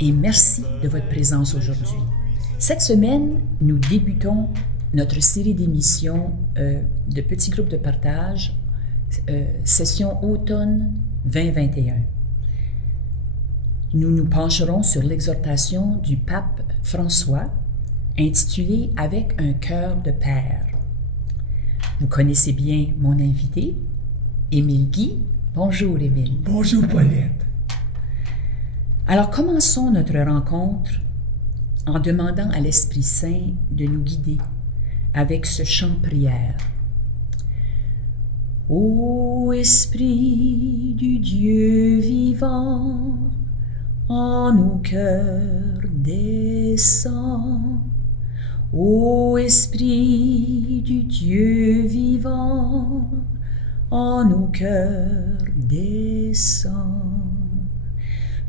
et merci de votre présence aujourd'hui. Cette semaine, nous débutons notre série d'émissions de petits groupes de partage, session automne 2021. Nous nous pencherons sur l'exhortation du pape François, intitulée « Avec un cœur de père ». Vous connaissez bien mon invité, Émile Guy. Bonjour, Émile. Bonjour, Paulette. Alors, commençons notre rencontre en demandant à l'Esprit Saint de nous guider avec ce chant prière. Ô Esprit du Dieu vivant, en nos cœurs descends. Ô Esprit du Dieu vivant, en nos cœurs descends.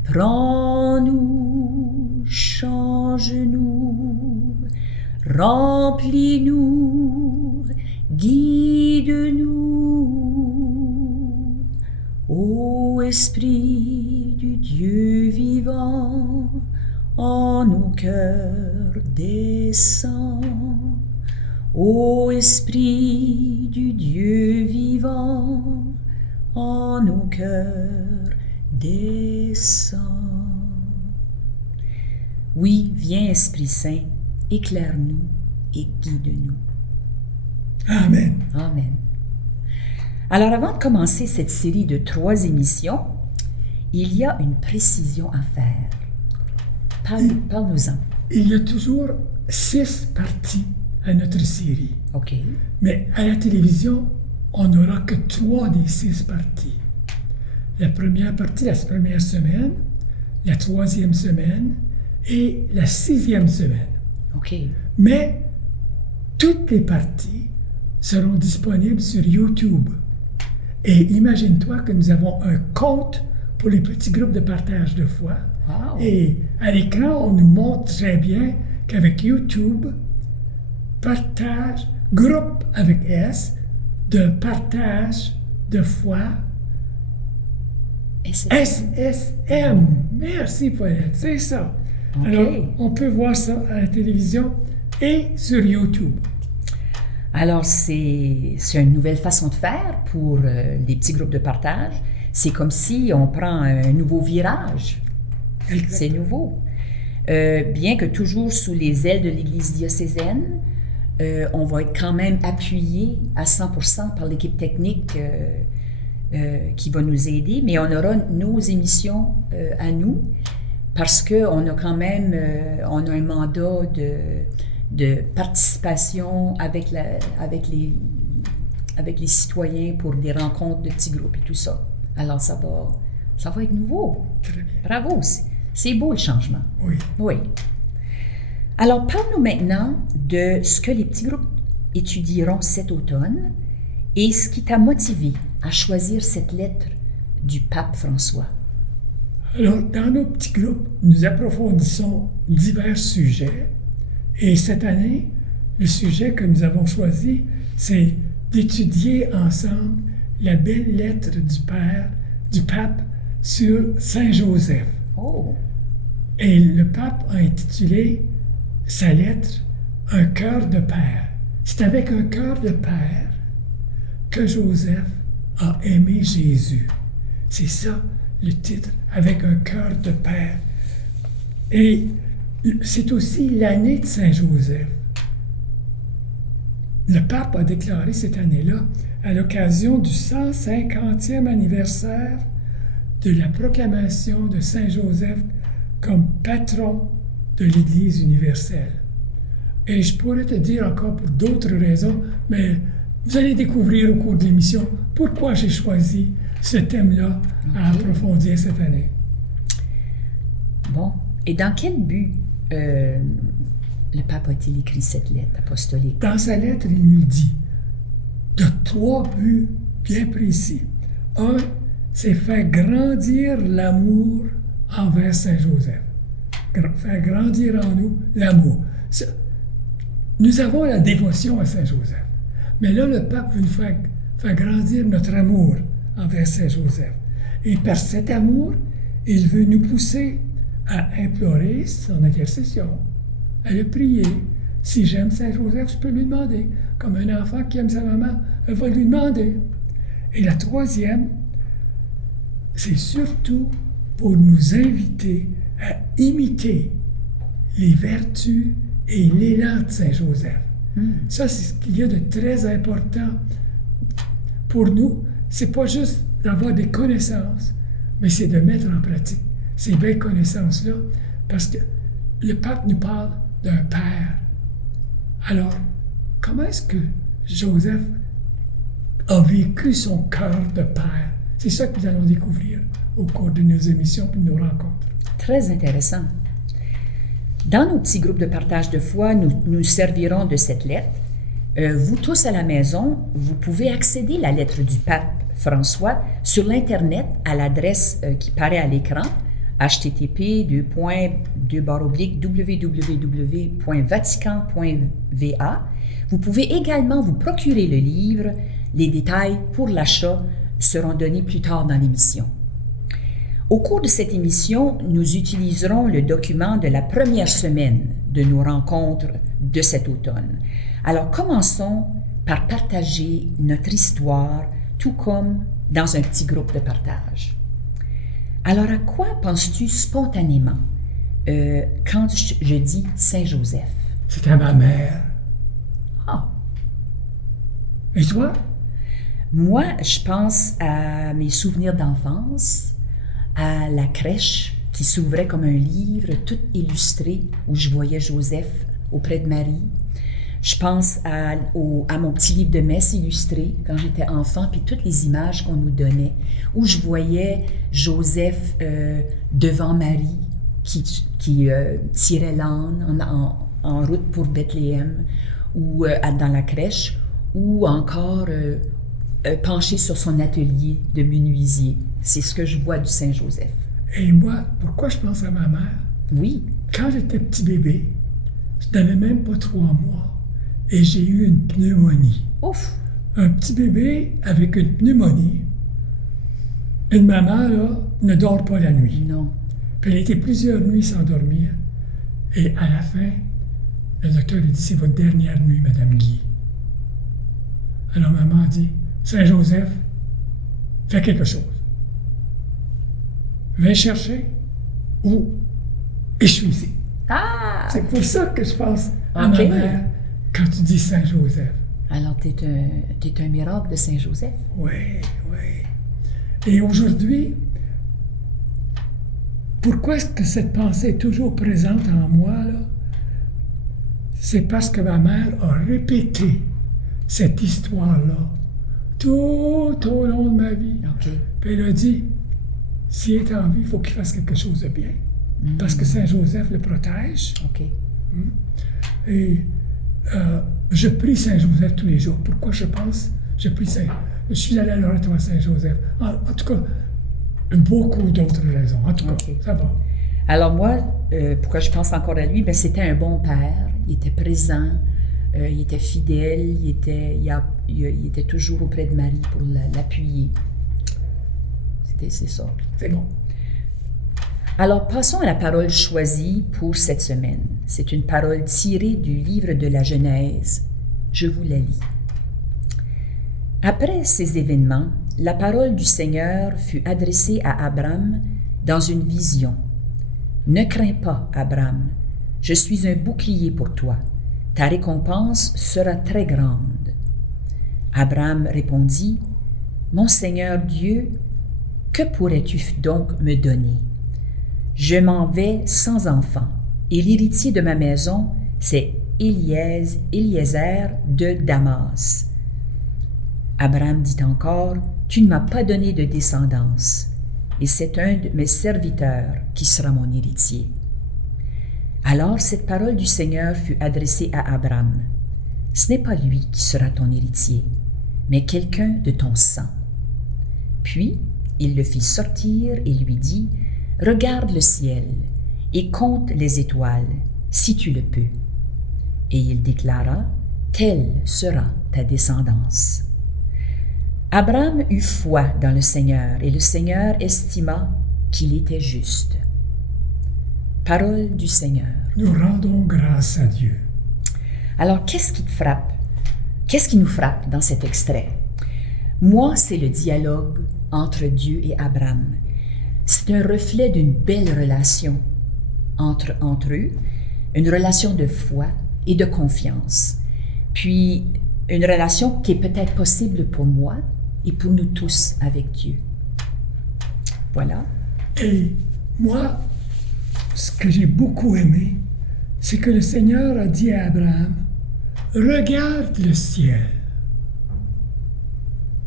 Prends-nous, change-nous, remplis-nous, guide-nous. Ô Esprit du Dieu vivant, en nos cœurs descends. Ô Esprit du Dieu vivant, en nos cœurs descends. Oui, viens Esprit Saint, éclaire-nous et guide-nous. Amen. Amen. Alors avant de commencer cette série de 3 émissions, il y a une précision à faire. Parle-nous-en. Il y a toujours 6 parties à notre série. OK. Mais à la télévision, on n'aura que 3 des 6 parties. La première partie, la première semaine, la 3e semaine et la 6e semaine. OK. Mais toutes les parties seront disponibles sur YouTube. Et imagine-toi que nous avons un compte pour les petits groupes de partage de foi. Wow. Et à l'écran, on nous montre très bien qu'avec YouTube, partage, groupe avec S, de partage de foi, SSM. Merci, Paulette, c'est ça. Okay. Alors, on peut voir ça à la télévision et sur YouTube. Alors, c'est une nouvelle façon de faire pour les petits groupes de partage. C'est comme si on prend un nouveau virage. Exactement. C'est nouveau. Bien que toujours sous les ailes de l'Église diocésaine, on va être quand même appuyé à 100% par l'équipe technique qui va nous aider, mais on aura nos émissions à nous parce qu'on a quand même on a un mandat de participation avec les citoyens pour des rencontres de petits groupes et tout ça. Alors ça va être nouveau. Très bien. Bravo, c'est beau le changement. Oui. Oui. Alors parle-nous maintenant de ce que les petits groupes étudieront cet automne et ce qui t'a motivé à choisir cette lettre du pape François. Alors, dans nos petits groupes, nous approfondissons divers sujets. Et cette année, le sujet que nous avons choisi, c'est d'étudier ensemble la belle lettre du pape sur Saint Joseph. Oh! Et le pape a intitulé sa lettre « Un cœur de père ». C'est avec un cœur de père que Joseph a aimé Jésus. C'est ça le titre, avec un cœur de père. Et c'est aussi l'année de Saint Joseph. Le pape a déclaré cette année-là, à l'occasion du 150e anniversaire de la proclamation de Saint Joseph comme patron de l'Église universelle. Et je pourrais te dire encore pour d'autres raisons, mais vous allez découvrir au cours de l'émission pourquoi j'ai choisi ce thème-là à approfondir cette année. Bon, et dans quel but le pape a-t-il écrit cette lettre apostolique? Dans sa lettre, il nous le dit, de 3 buts bien précis. Un, c'est faire grandir l'amour envers Saint Joseph. Faire grandir en nous l'amour. Nous avons la dévotion à Saint Joseph. Mais là, le pape veut nous faire grandir notre amour envers Saint Joseph. Et par cet amour, il veut nous pousser a imploré son intercession. Elle a prié. Si j'aime Saint Joseph, je peux lui demander. Comme un enfant qui aime sa maman, elle va lui demander. Et la troisième, c'est surtout pour nous inviter à imiter les vertus et l'élan de Saint Joseph. Ça, c'est ce qu'il y a de très important pour nous. C'est pas juste d'avoir des connaissances, mais c'est de mettre en pratique ces belles connaissances-là, parce que le pape nous parle d'un père. Alors, comment est-ce que Joseph a vécu son cœur de père? C'est ça que nous allons découvrir au cours de nos émissions et de nos rencontres. Très intéressant. Dans nos petits groupes de partage de foi, nous servirons de cette lettre. Vous tous à la maison, vous pouvez accéder à la lettre du pape François sur l'Internet à l'adresse qui paraît à l'écran, http://www.vatican.va. Vous pouvez également vous procurer le livre. Les détails pour l'achat seront donnés plus tard dans l'émission. Au cours de cette émission, nous utiliserons le document de la première semaine de nos rencontres de cet automne. Alors, commençons par partager notre histoire, tout comme dans un petit groupe de partage. Alors, à quoi penses-tu spontanément quand je dis Saint-Joseph? C'est à ma mère. Ah! Et toi? Moi, je pense à mes souvenirs d'enfance, à la crèche qui s'ouvrait comme un livre tout illustré où je voyais Joseph auprès de Marie. Je pense à mon petit livre de messe illustré quand j'étais enfant, puis toutes les images qu'on nous donnait, où je voyais Joseph devant Marie qui tirait l'âne en route pour Bethléem, ou dans la crèche, ou encore penché sur son atelier de menuisier. C'est ce que je vois du Saint-Joseph. Et moi, pourquoi je pense à ma mère? Oui. Quand j'étais petit bébé, je n'avais même pas 3 mois et j'ai eu une pneumonie. Ouf! Un petit bébé avec une pneumonie. Une maman, là, ne dort pas la nuit. Non. Puis elle était plusieurs nuits sans dormir. Et à la fin, le docteur lui dit, c'est votre dernière nuit, Madame Guy. Alors maman a dit, Saint-Joseph, fais quelque chose. Viens chercher ou et je suis ici. Ah! C'est pour ça que je pense à Ok. ma mère quand tu dis Saint-Joseph. Alors, t'es un miracle de Saint-Joseph? Oui, oui. Et aujourd'hui, pourquoi est-ce que cette pensée est toujours présente en moi, là? C'est parce que ma mère a répété cette histoire-là tout au long de ma vie. OK. Puis elle a dit, s'il est en vie, il faut qu'il fasse quelque chose de bien. Parce que Saint-Joseph le protège. OK. Et je prie Saint-Joseph tous les jours. Pourquoi je pense? Je suis allé à l'oratoire Saint-Joseph. En tout cas, beaucoup d'autres raisons. En tout cas, OK. ça va. Alors moi, pourquoi je pense encore à lui? Ben, c'était un bon père. Il était présent. Il était fidèle. Il était toujours auprès de Marie pour l'appuyer. C'est ça. C'est bon. Alors, passons à la parole choisie pour cette semaine. C'est une parole tirée du livre de la Genèse. Je vous la lis. Après ces événements, la parole du Seigneur fut adressée à Abram dans une vision. « Ne crains pas, Abram, je suis un bouclier pour toi. Ta récompense sera très grande. » Abram répondit, « Mon Seigneur Dieu, que pourrais-tu donc me donner? Je m'en vais sans enfant, et l'héritier de ma maison, c'est Eliezer de Damas. » Abraham dit encore, « Tu ne m'as pas donné de descendance, et c'est un de mes serviteurs qui sera mon héritier. » Alors cette parole du Seigneur fut adressée à Abraham. « Ce n'est pas lui qui sera ton héritier, mais quelqu'un de ton sang. » Puis il le fit sortir et lui dit, « Regarde le ciel et compte les étoiles, si tu le peux. » Et il déclara, « Telle sera ta descendance. » Abraham eut foi dans le Seigneur, et le Seigneur estima qu'il était juste. Parole du Seigneur. Nous rendons grâce à Dieu. Alors, qu'est-ce qui te frappe? Qu'est-ce qui nous frappe dans cet extrait? Moi, c'est le dialogue entre Dieu et Abraham. C'est un reflet d'une belle relation entre eux, une relation de foi et de confiance. Puis, une relation qui est peut-être possible pour moi et pour nous tous avec Dieu. Voilà. Et moi, ce que j'ai beaucoup aimé, c'est que le Seigneur a dit à Abraham, « Regarde le ciel.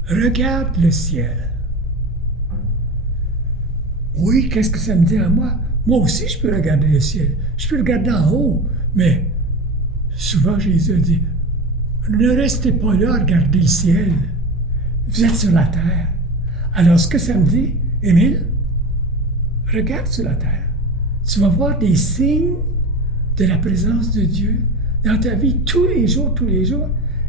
Regarde le ciel. » Oui, qu'est-ce que ça me dit à moi? Moi aussi, je peux regarder le ciel. Je peux regarder en haut. Mais souvent, Jésus a dit, « Ne restez pas là à regarder le ciel. Vous êtes sur la terre. » Alors, ce que ça me dit, Émile, regarde sur la terre. Tu vas voir des signes de la présence de Dieu dans ta vie tous les jours.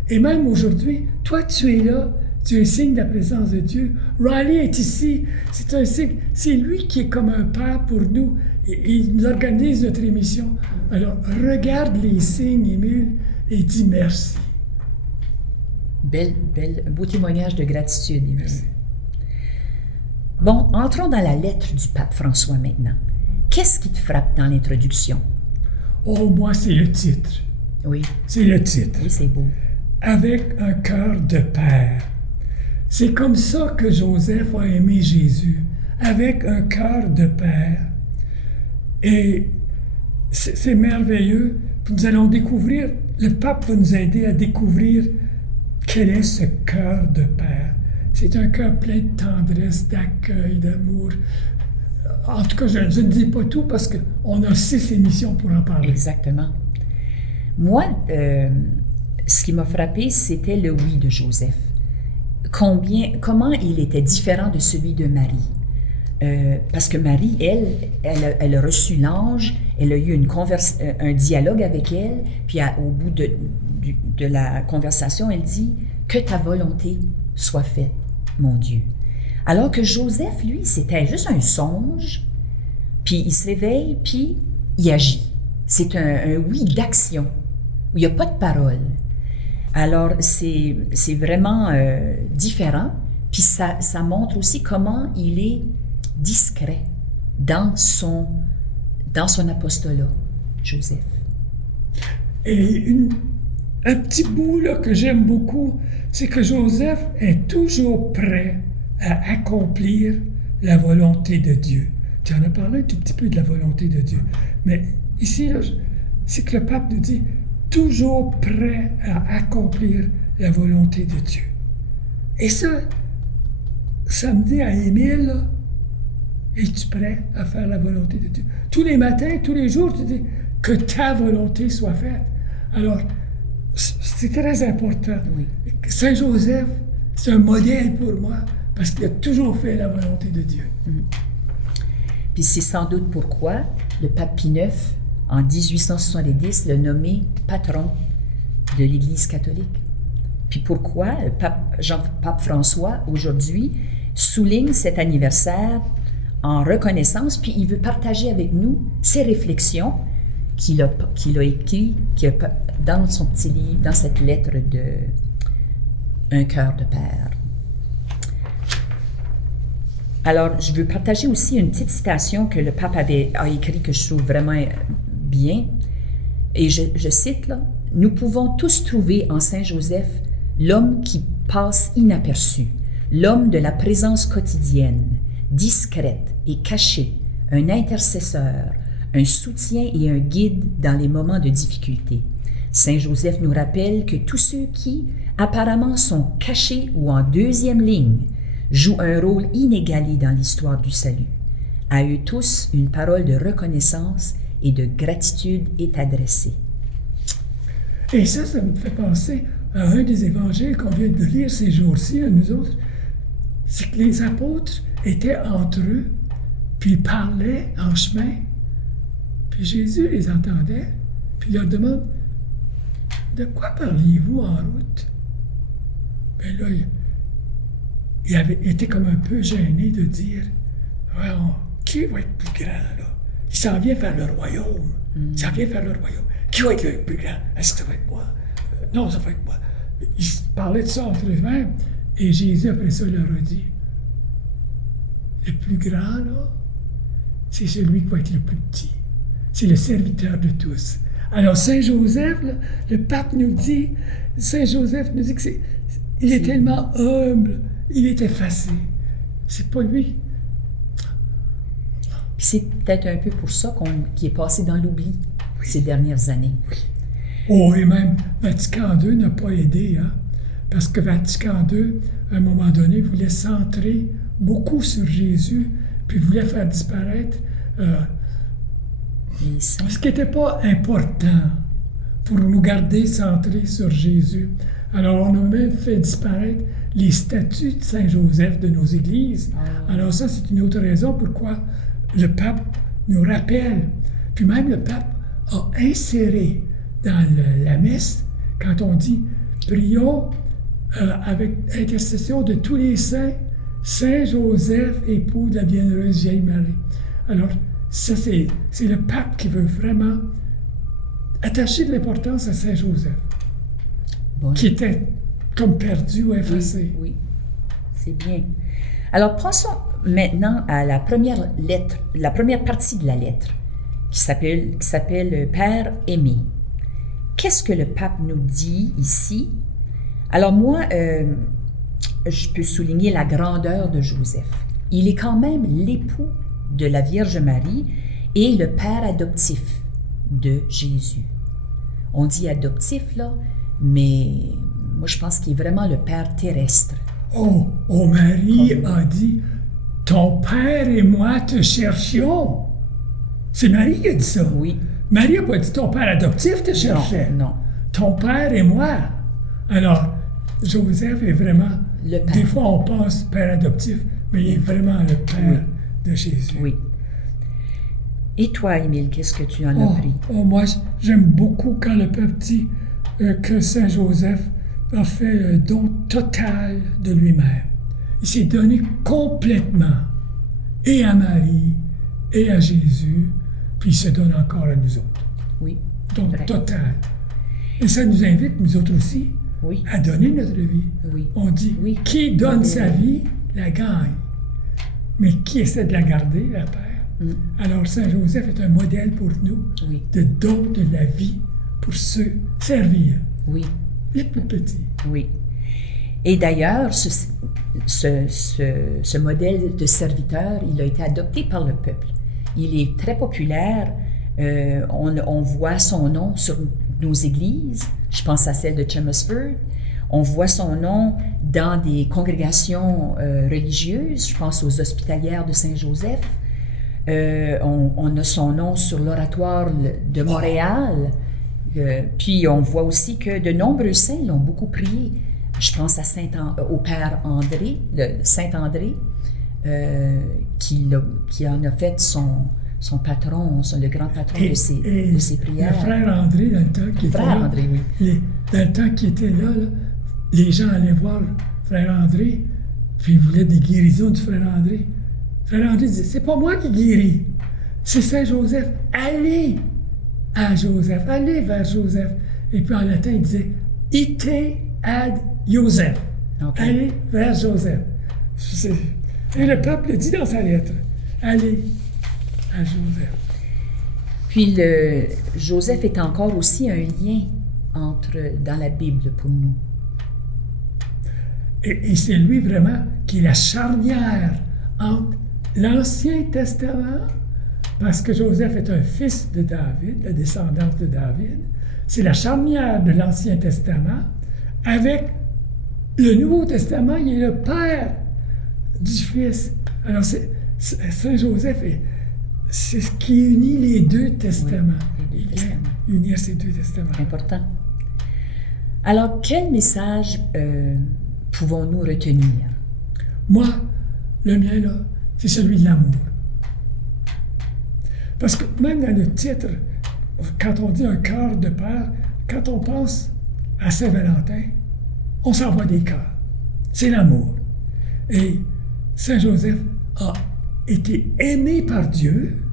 Et même aujourd'hui, toi, tu es là, tu es un signe de la présence de Dieu. Riley est ici, c'est un signe. C'est lui qui est comme un père pour nous. Il nous organise notre émission. Alors, regarde les signes, Émile, et dis merci. Beau témoignage de gratitude, Émile. Merci. Bon, entrons dans la lettre du pape François maintenant. Qu'est-ce qui te frappe dans l'introduction? Oh, moi, c'est le titre. Oui. C'est le titre. Oui, c'est beau. Avec un cœur de père. C'est comme ça que Joseph a aimé Jésus, avec un cœur de père. Et c'est merveilleux. Puis nous allons découvrir, le pape va nous aider à découvrir quel est ce cœur de père. C'est un cœur plein de tendresse, d'accueil, d'amour. En tout cas, je ne dis pas tout parce qu'on a 6 émissions pour en parler. Exactement. Moi, ce qui m'a frappé, c'était le oui de Joseph. Comment il était différent de celui de Marie. Parce que Marie, elle a reçu l'ange, elle a eu un dialogue avec elle, puis au bout de la conversation, elle dit « Que ta volonté soit faite, mon Dieu. » Alors que Joseph, lui, c'était juste un songe, puis il se réveille, puis il agit. C'est un oui d'action, où il n'y a pas de parole. Alors, c'est vraiment différent, puis ça montre aussi comment il est discret dans son apostolat, Joseph. Et un petit bout là, que j'aime beaucoup, c'est que Joseph est toujours prêt à accomplir la volonté de Dieu. Tu en as parlé un tout petit peu de la volonté de Dieu. Mais ici, là, c'est que le pape nous dit toujours prêt à accomplir la volonté de Dieu. Et ça me dit à Émile, là, es-tu prêt à faire la volonté de Dieu? Tous les matins, tous les jours, tu dis que ta volonté soit faite. Alors, c'est très important. Oui. Saint Joseph, c'est un modèle pour moi parce qu'il a toujours fait la volonté de Dieu. Puis c'est sans doute pourquoi le pape Pie IX, en 1870, l'a nommé patron de l'Église catholique. Puis pourquoi le pape François, aujourd'hui, souligne cet anniversaire en reconnaissance, puis il veut partager avec nous ses réflexions qu'il a écrites dans son petit livre, dans cette lettre de Un cœur de père. Alors, je veux partager aussi une petite citation que le pape a écrite que je trouve vraiment bien. Et je cite, là, « Nous pouvons tous trouver en Saint Joseph l'homme qui passe inaperçu, l'homme de la présence quotidienne, discrète et cachée, un intercesseur, un soutien et un guide dans les moments de difficulté. Saint Joseph nous rappelle que tous ceux qui, apparemment, sont cachés ou en deuxième ligne, jouent un rôle inégalé dans l'histoire du salut. À eux tous, une parole de reconnaissance et de gratitude est adressée. » Et ça me fait penser à un des évangiles qu'on vient de lire ces jours-ci, à nous autres. C'est que les apôtres étaient entre eux, puis ils parlaient en chemin, puis Jésus les entendait, puis il leur demande « De quoi parliez-vous en route? » Bien là, il avait été comme un peu gêné de dire « Qui va être plus grand, là? il s'en vient faire le royaume. Il s'en vient faire le royaume. Qui va être le plus grand? Est-ce que ça va être moi? Non, ça va être moi. Ils parlaient de ça entre eux-mêmes. Et Jésus, après ça, leur a dit, le plus grand, là, c'est celui qui va être le plus petit. C'est le serviteur de tous. Alors, Saint Joseph, là, le pape nous dit, Saint Joseph nous dit que il est tellement humble, il est effacé. C'est pas lui. Puis c'est peut-être un peu pour ça qu'il est passé dans l'oubli ces dernières années. Oh, et même Vatican II n'a pas aidé, hein? Parce que Vatican II, à un moment donné, voulait centrer beaucoup sur Jésus, puis voulait faire disparaître ce qui n'était pas important pour nous garder centrés sur Jésus. Alors, on a même fait disparaître les statues de Saint Joseph de nos églises. Alors ça, c'est une autre raison pourquoi le pape nous rappelle. Puis même le pape a inséré dans la messe, quand on dit « Prions avec intercession de tous les saints, Saint Joseph, époux de la bienheureuse vieille Marie ». Alors, ça, c'est le pape qui veut vraiment attacher de l'importance à Saint Joseph, qui était comme perdu ou effacé. Oui, c'est bien. Alors, passons maintenant à la première lettre, la première partie de la lettre, qui s'appelle Père aimé. Qu'est-ce que le pape nous dit ici? Alors moi, je peux souligner la grandeur de Joseph. Il est quand même l'époux de la Vierge Marie et le père adoptif de Jésus. On dit adoptif, là, mais moi, je pense qu'il est vraiment le père terrestre. Oh, Marie a dit « Ton père et moi te cherchions ». C'est Marie qui a dit ça. Oui. Marie n'a pas dit « Ton père adoptif te cherchait ». Non. Ton père et moi. Alors, Joseph est vraiment... Le père. Des fois, on pense père adoptif, mais il est vraiment le père de Jésus. Oui. Et toi, Émile, qu'est-ce que tu en as pris? Moi, j'aime beaucoup quand le pape dit que Saint Joseph a fait le don total de lui-même. Il s'est donné complètement, et à Marie, et à Jésus, puis il se donne encore à nous autres. Oui. Donc, total. Et ça nous invite, nous autres aussi, à donner notre vie. Oui. On dit, qui donne sa vie, la gagne. Mais qui essaie de la garder, la perd. Alors, Saint Joseph est un modèle pour nous de don de la vie pour se servir. Oui. Les plus petits. Oui. Et d'ailleurs, ce modèle de serviteur, il a été adopté par le peuple. Il est très populaire. On voit son nom sur nos églises. Je pense à celle de Chelmsford. On voit son nom dans des congrégations religieuses. Je pense aux hospitalières de Saint-Joseph. On a son nom sur l'oratoire de Montréal. Puis on voit aussi que de nombreux saints l'ont beaucoup prié. Je pense à au Père André, Saint-André, qui en a fait son patron, le grand patron de ses prières. Le frère André, dans le temps qui était là, André, dans le temps qu'il était là, les gens allaient voir frère André, puis ils voulaient des guérisons du frère André. Frère André disait, c'est pas moi qui guéris, c'est Saint Joseph. Allez à Joseph, allez vers Joseph. Et puis en latin, il disait, ite ad Joseph. Okay. Allez vers Joseph. Et le peuple le dit dans sa lettre, allez à Joseph. Puis Joseph est encore aussi un lien dans la Bible pour nous. Et c'est lui vraiment qui est la charnière entre l'Ancien Testament, parce que Joseph est un fils de David, la descendance de David. C'est la charnière de l'Ancien Testament avec le Nouveau Testament. Il est le père du Fils. Alors, Saint Joseph, c'est ce qui unit les deux testaments. Oui, les deux testaments. Unir ces deux testaments. Important. Alors, quel message pouvons-nous retenir? Moi, le mien, là, c'est celui de l'amour. Parce que même dans le titre, quand on dit un cœur de père, quand on pense à Saint-Valentin, on s'envoie des cœurs. C'est l'amour. Et Saint Joseph a été aimé par Dieu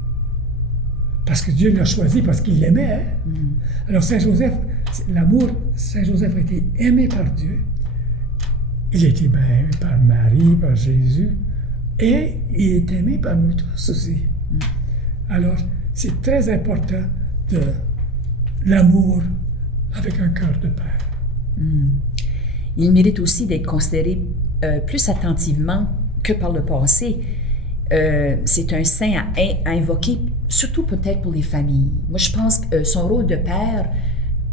parce que Dieu l'a choisi, parce qu'il l'aimait. Hein? Alors Saint-Joseph, l'amour, Saint-Joseph a été aimé par Dieu, il a été aimé par Marie, par Jésus, et il est aimé par nous tous aussi. Alors, c'est très important de l'amour avec un cœur de père. Il mérite aussi d'être considéré plus attentivement que par le passé. C'est un saint à invoquer, surtout peut-être pour les familles. Moi, je pense que son rôle de père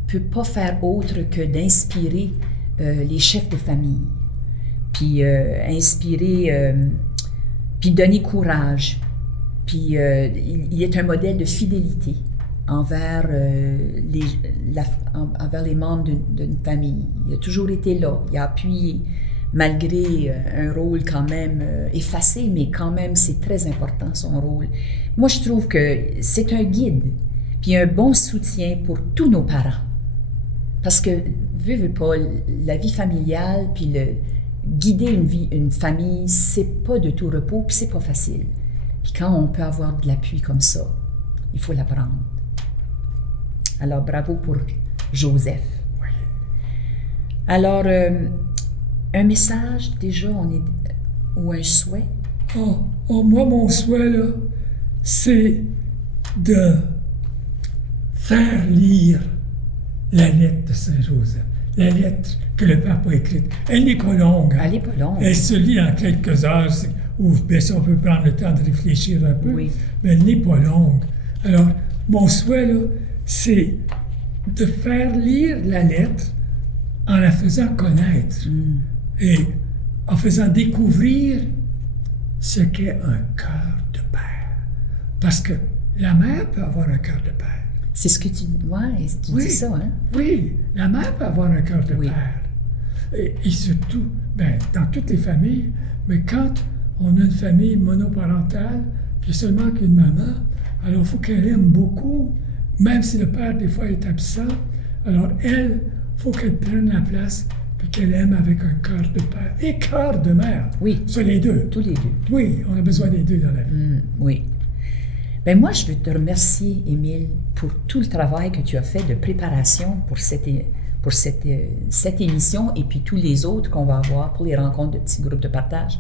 ne peut pas faire autre que d'inspirer les chefs de famille, puis inspirer, puis donner courage. Puis il est un modèle de fidélité envers les membres d'une famille. Il a toujours été là, il a appuyé, malgré un rôle quand même effacé, mais quand même c'est très important son rôle. Moi je trouve que c'est un guide, puis un bon soutien pour tous nos parents. Parce que, veux pas, la vie familiale, puis guider une famille, c'est pas de tout repos, puis c'est pas facile. Puis quand on peut avoir de l'appui comme ça, il faut l'apprendre. Alors, bravo pour Joseph. Oui. Alors, un message, déjà, ou un souhait? Moi, mon souhait, là, c'est de faire lire la lettre de Saint-Joseph, la lettre que le pape a écrite. Elle n'est pas longue. Elle n'est pas longue. Elle se lit en quelques heures, ou bien si on peut prendre le temps de réfléchir un peu, oui. Mais elle n'est pas longue. Alors, mon souhait, là, c'est de faire lire la lettre en la faisant connaître et en faisant découvrir ce qu'est un cœur de père. Parce que la mère peut avoir un cœur de père. C'est ce que tu dis ça, hein? Oui, la mère peut avoir un cœur de père. Et surtout, dans toutes les familles, mais quand on a une famille monoparentale, puis seulement qu'une maman, alors il faut qu'elle aime beaucoup, même si le père, des fois, est absent. Alors elle, il faut qu'elle prenne la place, puis qu'elle aime avec un cœur de père et cœur de mère. Oui. C'est les deux. Tous les deux. Oui, on a besoin des deux dans la vie. Oui. Ben moi, je veux te remercier, Émile, pour tout le travail que tu as fait de préparation pour cette émission et puis tous les autres qu'on va avoir pour les rencontres de petits groupes de partage.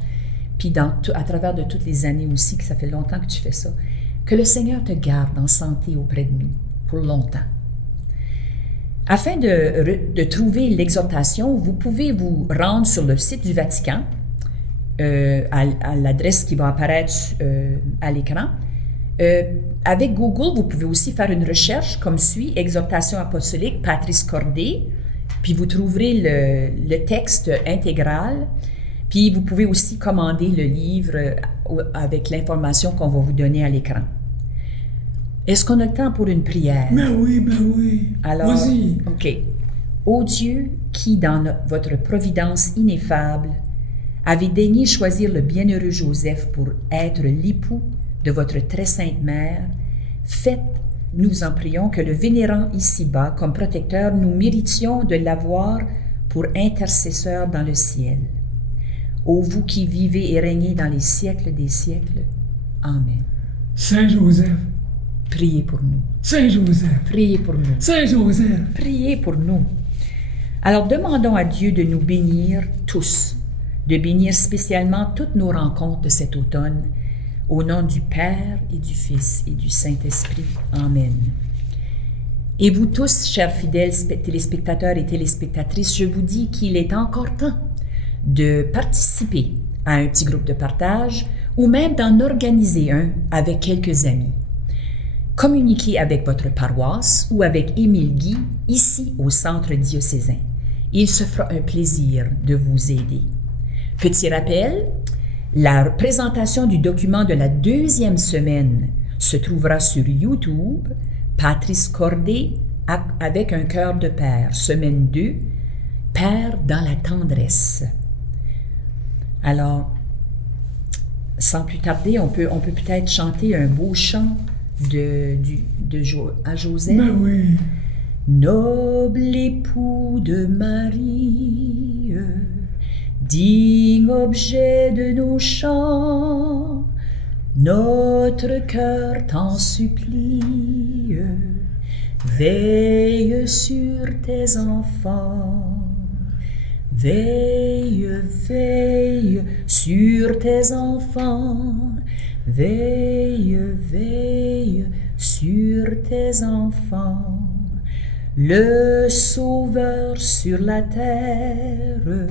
Puis à travers de toutes les années aussi, que ça fait longtemps que tu fais ça, que le Seigneur te garde en santé auprès de nous pour longtemps. Afin de trouver l'exhortation, vous pouvez vous rendre sur le site du Vatican, à l'adresse qui va apparaître à l'écran. Avec Google, vous pouvez aussi faire une recherche comme suit, Exhortation apostolique Patris Cordé, puis vous trouverez le texte intégral. Puis vous pouvez aussi commander le livre avec l'information qu'on va vous donner à l'écran. Est-ce qu'on a le temps pour une prière? Ben oui. Alors, vas-y. OK. Ô Dieu, qui dans votre providence ineffable avez daigné choisir le bienheureux Joseph pour être l'époux de votre très sainte mère, faites, nous en prions, que le vénérant ici-bas comme protecteur, nous méritions de l'avoir pour intercesseur dans le ciel. Ô vous qui vivez et régnez dans les siècles des siècles. Amen. Saint Joseph. Priez pour nous. Saint Joseph. Priez pour nous. Saint Joseph. Priez pour nous. Alors demandons à Dieu de nous bénir tous, de bénir spécialement toutes nos rencontres de cet automne, au nom du Père et du Fils et du Saint-Esprit. Amen. Et vous tous, chers fidèles téléspectateurs et téléspectatrices, je vous dis qu'il est encore temps de participer à un petit groupe de partage ou même d'en organiser un avec quelques amis. Communiquez avec votre paroisse ou avec Émile Guy, ici au centre diocésain. Il se fera un plaisir de vous aider. Petit rappel, la présentation du document de la 2e semaine se trouvera sur YouTube, Patris Cordé avec un cœur de père, semaine 2, Père dans la tendresse. Alors, sans plus tarder, on peut peut-être chanter un beau chant à Joseph. Ben oui. Noble époux de Marie, digne objet de nos chants, Notre cœur t'en supplie, veille sur tes enfants. Veille, veille sur tes enfants. Veille, veille sur tes enfants. Le Sauveur sur la terre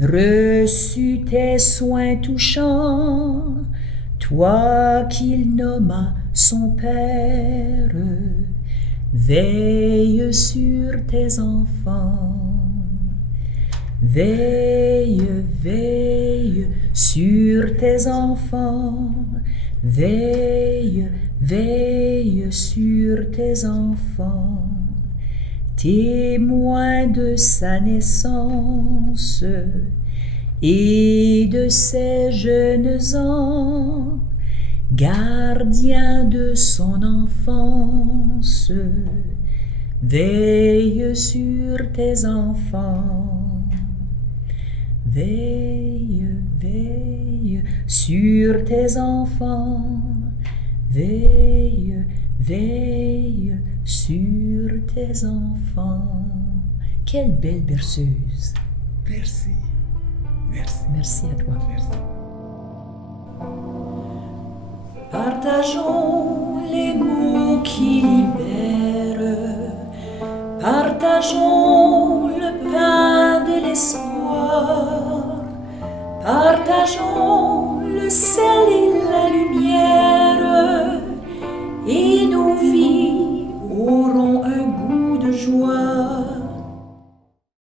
reçut tes soins touchants, toi qu'il nomma son Père. Veille sur tes enfants. Veille, veille sur tes enfants. Veille, veille sur tes enfants. Témoin de sa naissance et de ses jeunes ans, gardien de son enfance, veille sur tes enfants. Veille, veille sur tes enfants. Veille, veille sur tes enfants. Quelle belle berceuse. Merci. Merci. Merci à toi. Merci. Partageons les mots qui libèrent. Partageons